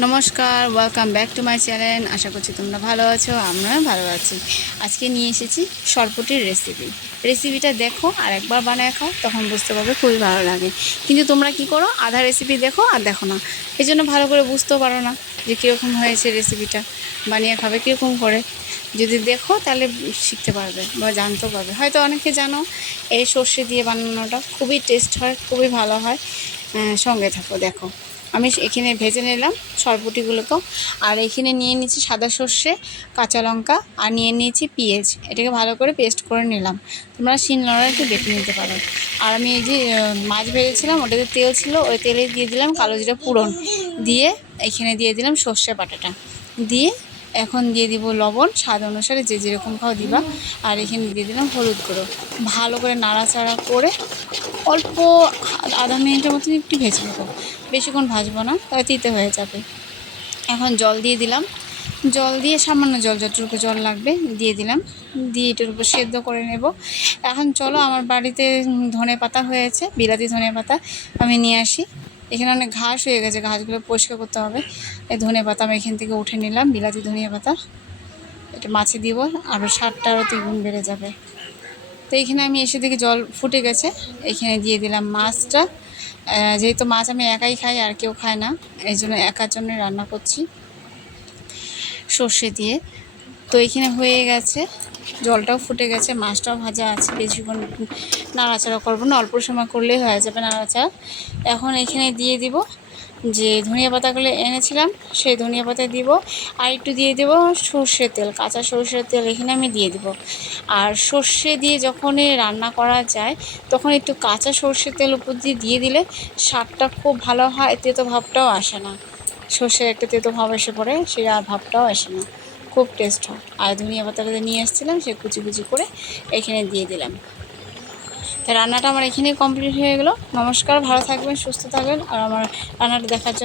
নমস্কার, welcome back to my channel. আশা করছি তোমরা ভালো আছো, আমরাও ভালো আছি। আজকে নিয়ে এসেছি সরপুটির রেসিপিটা দেখো আর একবার বানায় খাও, তখন বুঝতে পারবে খুবই ভালো লাগে। কিন্তু তোমরা কি করো, আধা রেসিপি দেখো আর দেখো না, এই জন্য ভালো করে বুঝতেও পারো না যে কীরকম হয়েছে রেসিপিটা, বানিয়ে খাবে কীরকম করে। যদি দেখো তাহলে শিখতে পারবে বা জানতেও পারবে। হয়তো অনেকে জানো এই সর্ষে দিয়ে বানানোটা খুবই টেস্ট হয়, খুবই ভালো হয়। সঙ্গে থাকো, দেখো। আমি এখানে ভেজে নিলাম সরপুটিগুলোকেও, আর এখানে নিয়ে নিয়েছি সাদা সর্ষে, কাঁচা লঙ্কা, আর নিয়ে নিয়েছি পেঁয়াজ। এটাকে ভালো করে পেস্ট করে নিলাম। তোমরা শিলনোড়াতে বেটে নিতে পারো। আর আমি এই যে মাছ ভেজেছিলাম, ওটাতে তেল ছিল, ওই তেলে দিয়ে দিলাম কালো জিরা ফোড়ন, দিয়ে এখানে দিয়ে দিলাম সর্ষে বাটাটা, দিয়ে এখন দিয়ে দিব লবণ স্বাদ অনুসারে, যে যেরকম খাও দিবা। আর এখানে দিয়ে দিলাম হলুদ গুঁড়ো। ভালো করে নাড়াচাড়া করে অল্প আধা মিনিটের মতন একটু ভেজে নেব, বেশিক্ষণ ভাজবো না, তাহলে তিতে হয়ে যাবে। এখন জল দিয়ে দিলাম, জল দিয়ে সামান্য জল, যতটুকু জল লাগবে দিয়ে দিলাম, দিয়ে এটার উপর সেদ্ধ করে নেব। এখন চলো, আমার বাড়িতে ধনে পাতা হয়েছে, বিলাতি ধনে পাতা আমি নিয়ে আসি। এখানে অনেক ঘাস হয়ে গেছে, ঘাসগুলো পরিষ্কার করতে হবে। এই ধনে পাতা আমি এখান থেকে উঠে নিলাম, বিলাতি ধনিয়া পাতা। এটা মাছে দিব, আরও স্বাদটা আরও দ্বিগুণ বেড়ে যাবে। তো এইখানে আমি এসে দেখি জল ফুটে গেছে, এখানে দিয়ে দিলাম মাছটা। যেহেতু মাছ আমি একাই খাই, আর কেউ খায় না, এই জন্য একার জন্য রান্না করছি সর্ষে দিয়ে। তো এখানে হয়ে গেছে, জলটাও ফুটে গেছে, মাছটাও ভাজা আছে, বেশিক্ষণ নাড়াচাড়া করবো না, অল্প সময় করলেই হয়ে যাবে নাড়াচাড়া। এখন এখানে দিয়ে দিব যে ধনিয়া পাতাগুলো এনেছিলাম, সেই ধনিয়া পাতা দিব, আর একটু দিয়ে দেবো সর্ষের তেল, কাঁচা সর্ষের তেল এখানে আমি দিয়ে দিব। আর সর্ষে দিয়ে যখনই রান্না করা যায়, তখন একটু কাঁচা সর্ষের তেল উপর দিয়ে দিলে স্বাদটা খুব ভালো হয়, তেতো ভাবটাও আসে না। সর্ষের একটা তেতো ভাব এসে পড়ে, সেই আর ভাবটাও আসে না, খুব টেস্ট হয়। আর ধনিয়া পাতাটা নিয়ে এসেছিলাম, সে কুচি কুচি করে এখানে দিয়ে দিলাম। তা রান্নাটা আমার এখানেই কমপ্লিট হয়ে গেল। নমস্কার, ভালো থাকবেন, সুস্থ থাকবেন, আর আমার রান্নাটা দেখার জন্য